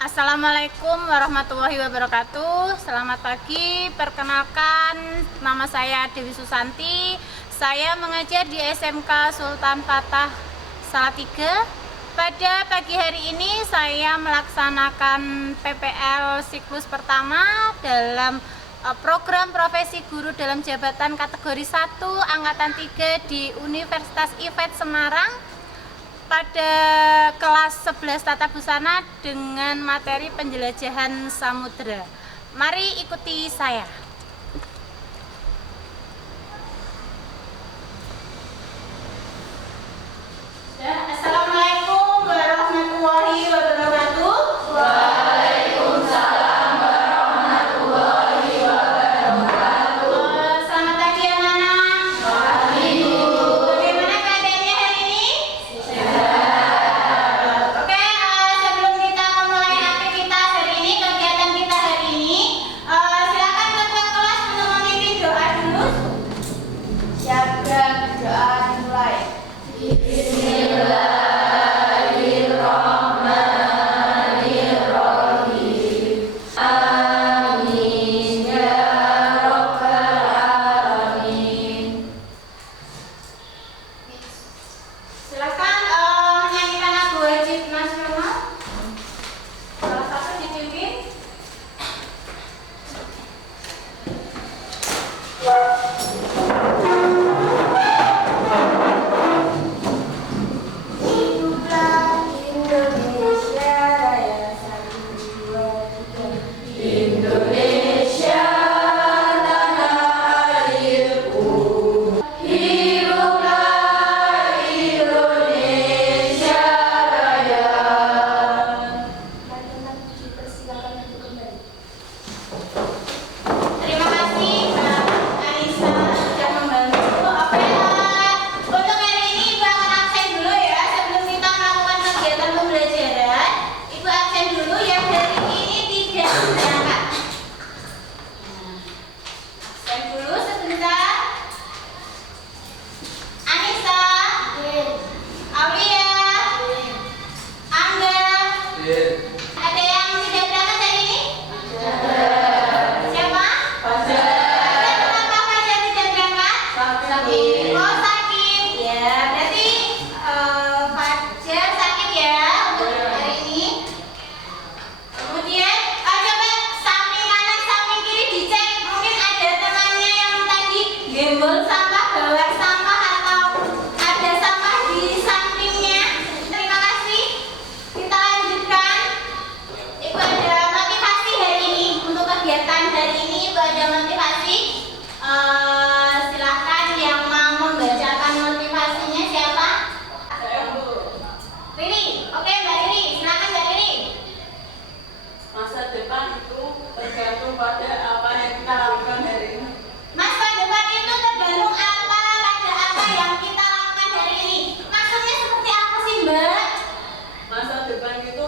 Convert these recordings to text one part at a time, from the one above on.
Assalamualaikum warahmatullahi wabarakatuh. Selamat pagi, perkenalkan nama saya Dewi Susanti. Saya mengajar di SMK Sultan Fatah Salatiga. Pada pagi hari ini saya melaksanakan PPL siklus pertama dalam program profesi guru dalam jabatan kategori 1 angkatan 3 di Universitas IFET Semarang pada kelas 11 tata busana dengan materi penjelajahan samudera. Mari ikuti saya. Assalamualaikum warahmatullahi wabarakatuh. Waalaikumsalam warahmatullahi wabarakatuh. Selamat pagi anak-anak. Pagi. Bagaimana keadaannya hari ini? Sehat. Oke, sebelum kita memulai aktivitas hari ini, kegiatan kita hari ini, silakan ketua kelas untuk memimpin doa dulu. Siapkan doa dimulai. Bismillahirrahmanirrahim. Amin ya rabbal alamin. Silakan menyanyikan lagu wajib nasional. Salah satu dipimpin. Hiduplah Indonesia Raya 1, 2, 3. Indonesia tanah airku. Hiduplah Indonesia Raya. Mari dipersilakan untuk kembali. Terima kasih Mbak Anissa sudah membantu. Oke, untuk hari ini Ibu akan absen dulu ya. Sebelum kita melakukan kegiatan pembelajaran, Ibu absen dulu yang hari ini tidak berangkat. Absen dulu sebentar. Anissa, Aulia, Angga, ada yang tidak berangkat hari ini? Siapa? Fajar. Kenapa Fajar tidak berangkat? Sakit. Oh, sakit. Ya, berarti Fajar sakit ya untuk hari ini. Kemudian coba samping kanan, samping kiri dicek. Mungkin ada temannya yang tadi gembol sampah, bawa sampah atau ada sampah di sampingnya. Terima kasih. Kita lanjutkan. Ibu ada motivasi hari ini untuk kegiatan hari ini. Ibu ada motivasi. Silahkan yang mau membacakan motivasinya siapa? Riri. Oke Mbak Riri. Silahkan Mbak Riri. Masa depan itu tergantung pada apa yang kita lakukan hari ini. Masa depan itu tergantung apa pada apa yang kita lakukan hari ini. Maksudnya seperti apa sih Mbak? Masa depan kita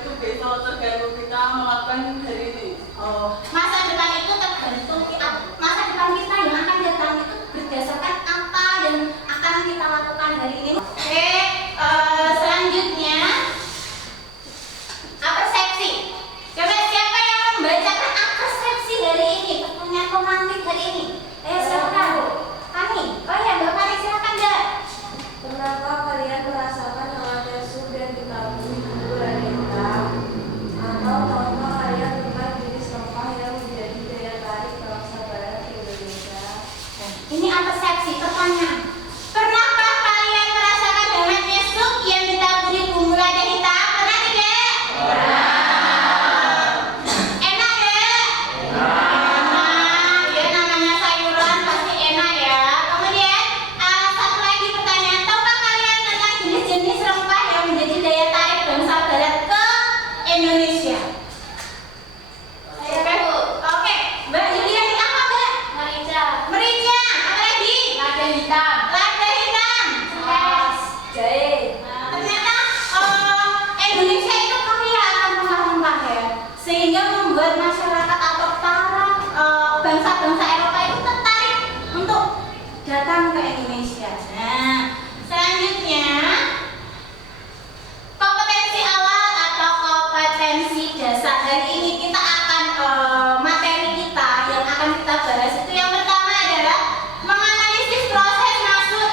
itu besok tergantung kita melakukan hari ini. Oh, masa depan itu tergantung masa depan kita yang akan datang itu berdasarkan apa yang akan kita lakukan hari ini. Oke, selanjutnya persepsi. Coba siapa yang membacakan persepsi hari ini? Punya pemantik hari ini. Silakan. Pani. Oh ya, Mbak Pani silakan Mbak. Kenapa kalian merasakan khawatir sudah ditabung realita atau contoh kalian tentang jenis rempah yang menjadi daya tarik bangsa barat Indonesia? Ini persepsi. Pertanyaan. Pernahkah kalian merasakan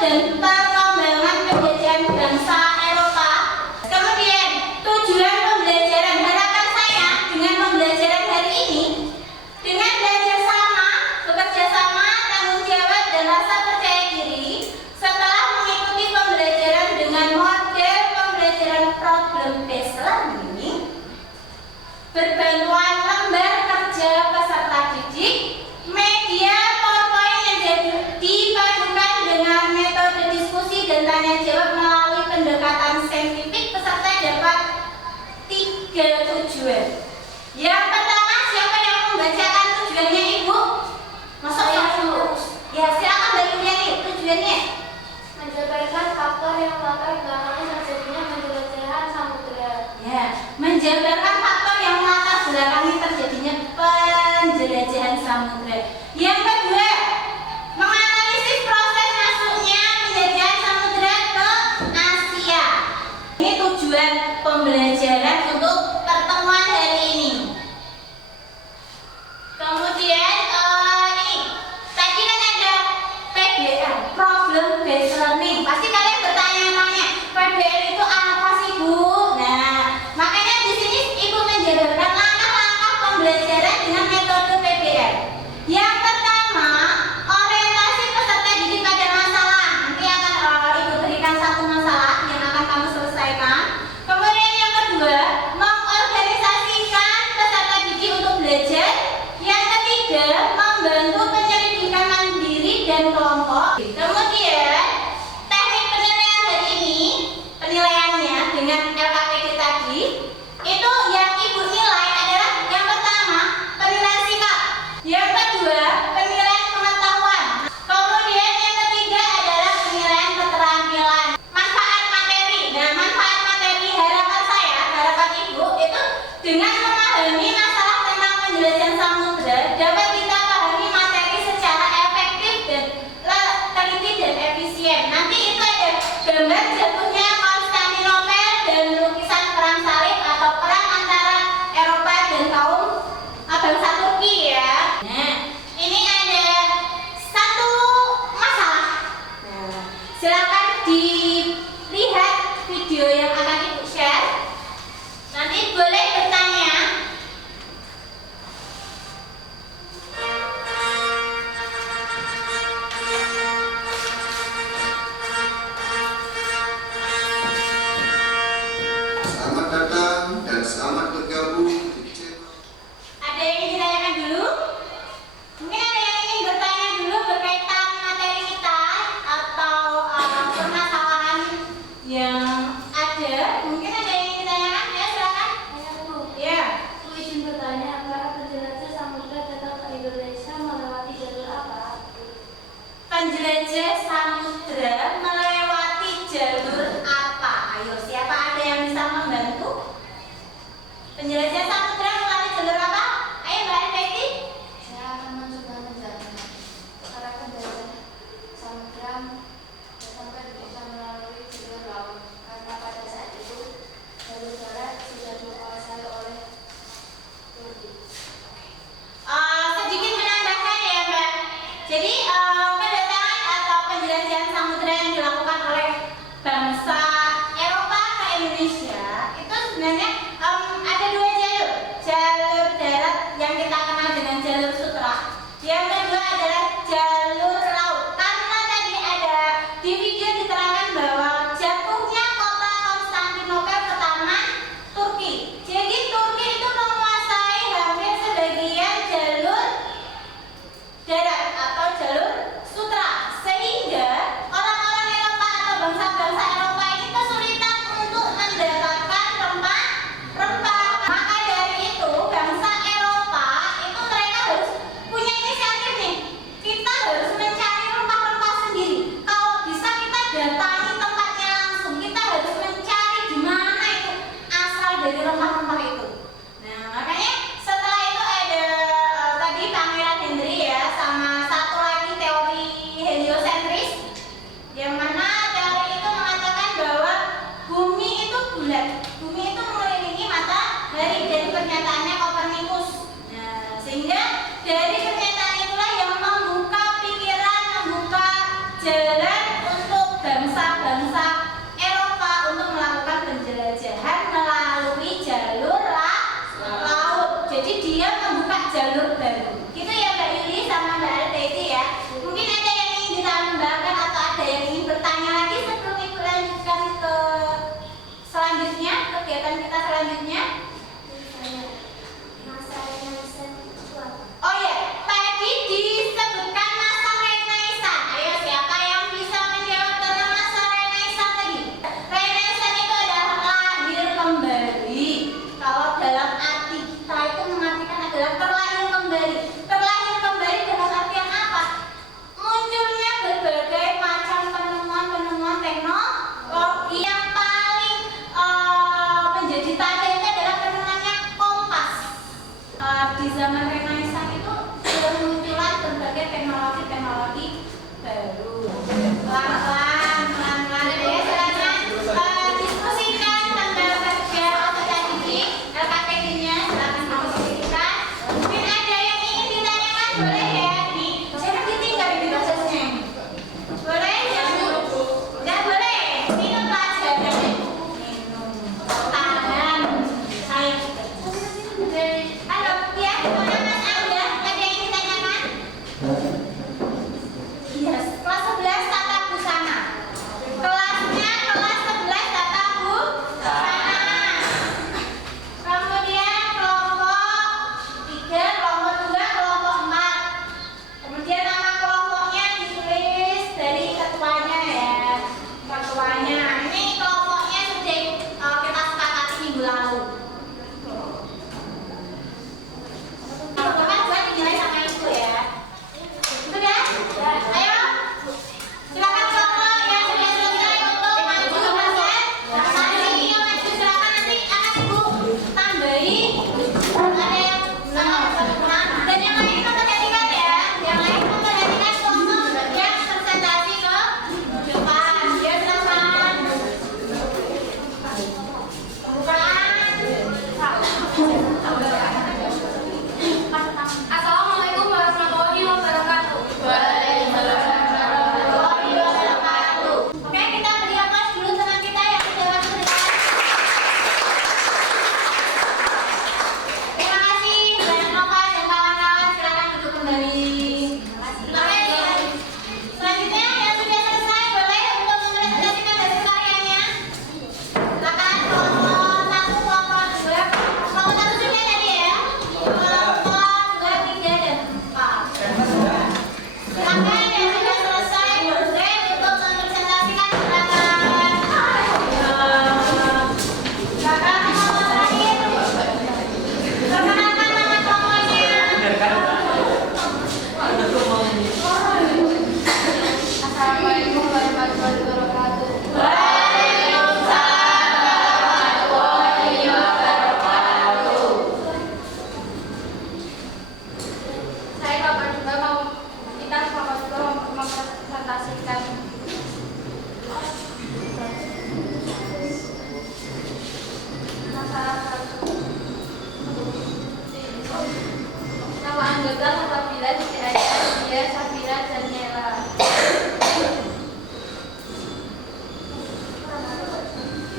dan perkembangan penjajahan bangsa Eropa. Kemudian tujuan pembelajaran harapan saya dengan pembelajaran hari ini, dengan belajar sama, bekerja sama, tanggung jawab dan rasa percaya diri. Setelah mengikuti pembelajaran dengan model pembelajaran problem based learning, berbantuan lembar kerja peserta didik, media PowerPoint yang dipadukan dengan metode diskusi dan tanya jawab melalui pendekatan saintifik, peserta dapat 3 tujuan. Yang pertama, siapa yang membacakan tujuannya, Ibu? Masa yang terus? Ya, silakan baginya nih tujuannya. Menjabarkan faktor yang melatar belakangi terjadinya penjelajahan samudera. Ya, menjabarkan faktor yang melatar belakangi terjadinya penjelajahan samudera. Yang kedua, menganalisis proses masuknya penjajahan samudera ke Asia. Ini tujuan pembelajaran untuk pertemuan hari ini. Kemudian ini tadi kan ada PBL, problem based learning. Pasti kalian bertanya-tanya, PBL itu apa sih, Bu? Nah, makanya di sini Ibu menjabarkan langkah-langkah pembelajaran dengan metode PBL. Yang pertama, orientasi peserta didik pada masalah. Nanti akan Ibu berikan satu masalah yang akan kamu selesaikan. Kemudian yang kedua, mengorganisasikan peserta didik untuk belajar. Yang ketiga, membantu penyelidikan mandiri dan kelompok. Kemudian teknik penilaian hari ini, penilaiannya dengan LKPD tadi, itu yang Ibu nilai adalah yang pertama, penilaian sikap. Yang kedua, penilaian pengetahuan. Kemudian yang ketiga adalah penilaian keterampilan. Manfaat materi. Nah, manfaat materi harapan saya, harapan Ibu itu dengan memahami masalah tentang penjelajahan samudera dapat kita pahami materi secara efektif dan teliti dan efisien. Nanti itu ada gambar jatuhnya Konstantinopel dan lukisan perang salib atau perang antara Eropa dan kaum bangsa Turki ya. Nah, ini ada satu masalah. Nah, silakan dilihat video yang akan Ibu share. Nanti boleh bertanya. Selamat datang dan selamat bergabung di channel. Ada yang ingin ditanyakan dulu? Mungkin ada yang ingin bertanya dulu berkaitan materi kita atau permasalahan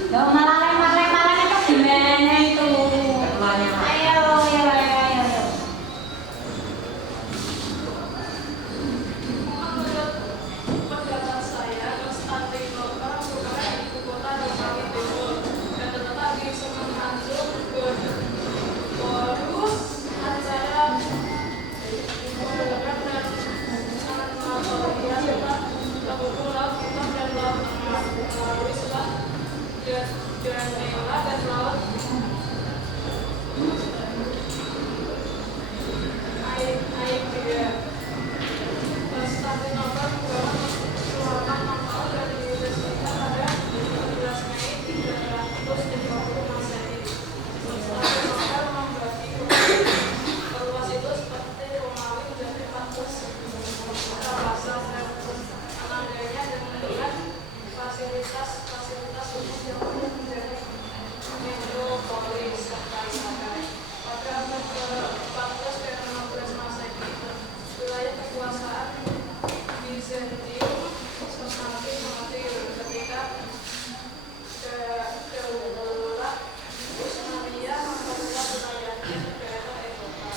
Loh, malah lempar-lemparan itu gimana itu? Ayo, ayo. Menurut pendapat saya, Konstantinopel merupakan ibu kota Romawi Timur dan terletak di semenanjung Bosporus antara Bulgaria dan Anatolia serta penghubung Laut Hitam dan Laut Tengah melalui Selat Dardanella dan Laut Aegea. Konstantinopel membangun selama 6 tahun dan diresmikan pada 17 Mei 330 Masehi. Konstantinopel membagi luas itu seperti Romawi menjadi 14 kawasan penandanya dengan fasilitas umum yang umum menjadi metropolis serta pada abad ke-14 dan 16 Masehi. Wilayah kekuasaan Bizantium semakin mengecil ketika Daulah Utsmaniyah memperluas wilayahnya ke daerah Eropa.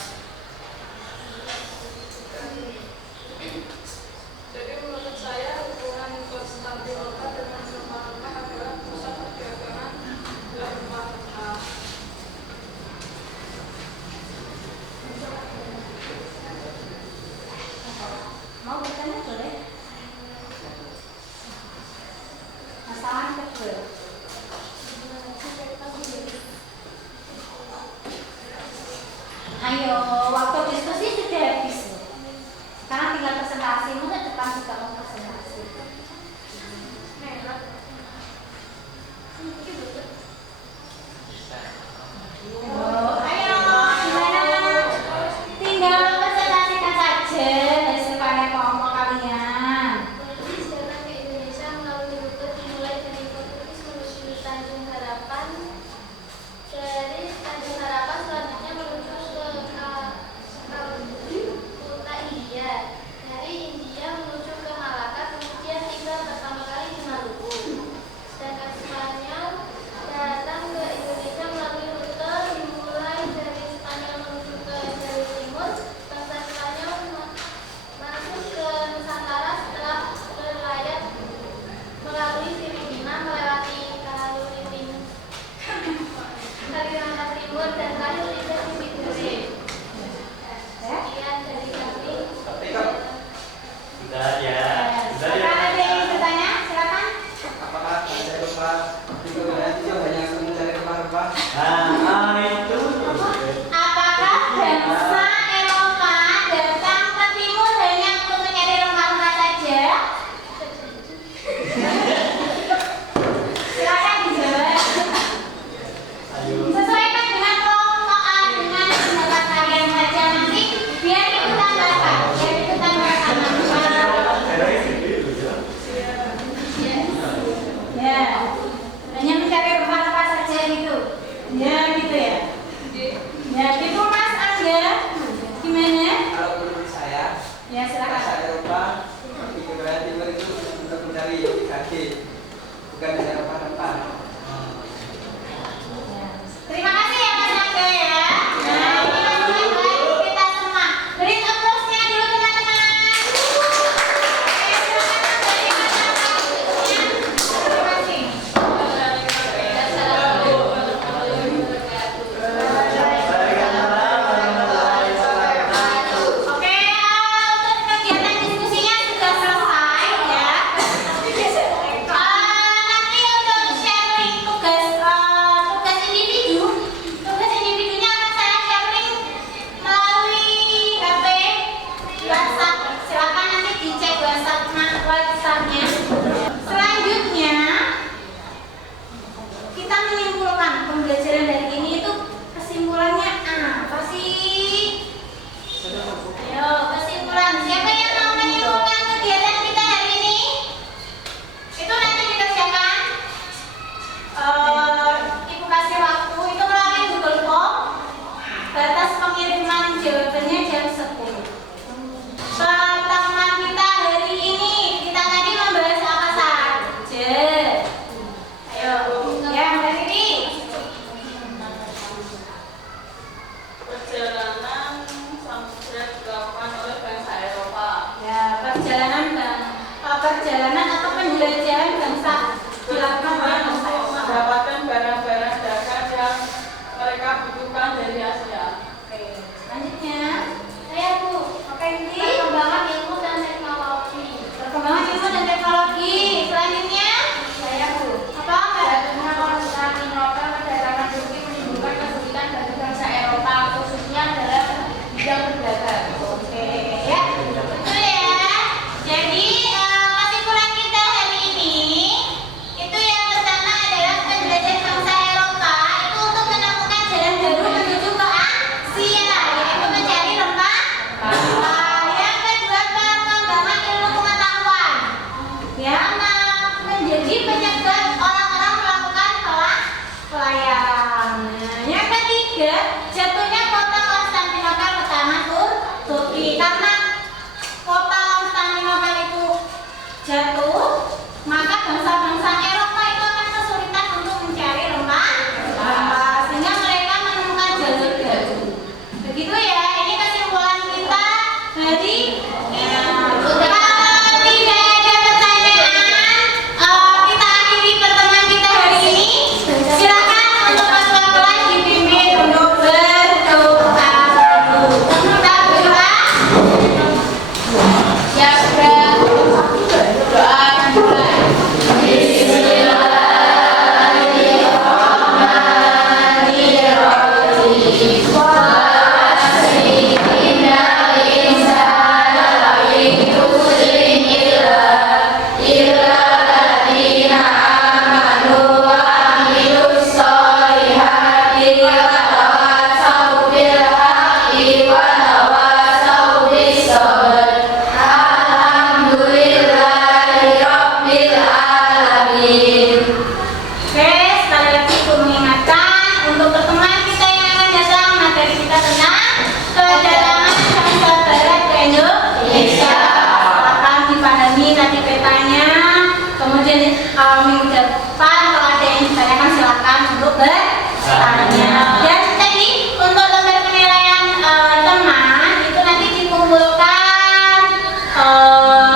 Jadi menurut saya hubungan Konstantinopel dengan Eropa adalah pusat perdagangan Eropa Tengah. Mau bertanya boleh? Masalah kecil. Ayo, waktu diskusi sudah habis. Sekarang tinggal presentasi. Masa depan juga mau presentasi. Oh, ayo, gimana? Tinggal presentasikan saja dari supaya ngomong kalian. Portugis datang ke Indonesia melalui rute dimulai dari Portugis menuju Tanjung Harapan. Dari Tanjung Harapan selanjutnya menuju ke Kalkuta, India. Dari India menuju ke Malaka, kemudian tinggal pertama kali di Maluku. Sedangkan Spanyol datang ke Indonesia melalui rute dimulai dari Spanyol menuju ke Jawa Timur. Bangsa Spanyol masuk ke Nusantara setelah berlayar melalui Filipina melewati Kalimantan Timur dan terakhir tiba di Tidore. Sekian dari kami. Sudah ya. Apakah ada yang bertanya? Silakan. Apakah bangsa Eropa di wilayah itu hanya mencari rempah-rempah? Nah, itu. Apakah bangsa Eropa datang ke timur hanya untuk mencari rempah-rempah saja? Silakan dijawab. Ayo. Sesuaikan dengan kelompok dengan pendapat kalian saja nanti biar ikutan bapak, biar ikutan bersama. Ya, hanya mencari rempah-rempah saja gitu. Ya gitu ya. Ya gitu Mas Angga. Gimana? Kalau menurut saya, Ya silakan. bangsa Eropa di wilayah timur itu untuk mencari daging, bukan mencari rempah-rempah. Terima kasih ya Mas Angga ya. Nah, ini masukan baik kita semua. Beri applause-nya dulu teman-teman. Oke, silakan dari mana maksudnya? Terima kasih. Oke, untuk kegiatan diskusinya sudah selesai ya. penyebab orang-orang melakukan pelayaran. Yang ketiga, jatuhnya kota Konstantinopel ke tangan Turki. Karena kota Konstantinopel itu jatuh, maka bangsa-bangsa Eropa itu akan kesulitan untuk mencari rempah, sehingga mereka menemukan jalur galuh. Begitu ya, ini kesimpulan kita hari ini. Kalau tidak ada pertanyaan, kita akhiri pertemuan kita hari ini. Silakan untuk ketua kelas dipimpin untuk berdoa. Kita berdoa. Ya sudah, doa dimulai. Oke, sekali lagi aku mengingatkan untuk pertemuan kita yang akan datang, materi kita tentang kedatangan bangsa barat ke Indonesia. Silakan dipahami nanti petanya. Kemudian minggu depan kalau ada yang ditanyakan silakan untuk bertanya. Dan tadi untuk lembar penilaian teman itu nanti dikumpulkan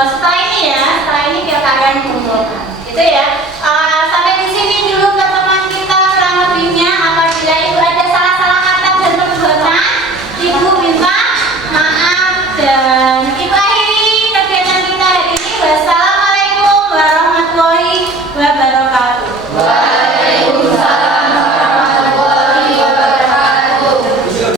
setelah ini ya, setelah ini biar kalian kumpulkan. Gitu ya. Sampai di sini dulu pertemuan kita, kurang lebihnya apabila ibu ada salah-salah kata dan perbuatan, ibu minta maaf dan ibu akhiri kegiatan kita hari ini. Wassalamualaikum warahmatullahi wabarakatuh.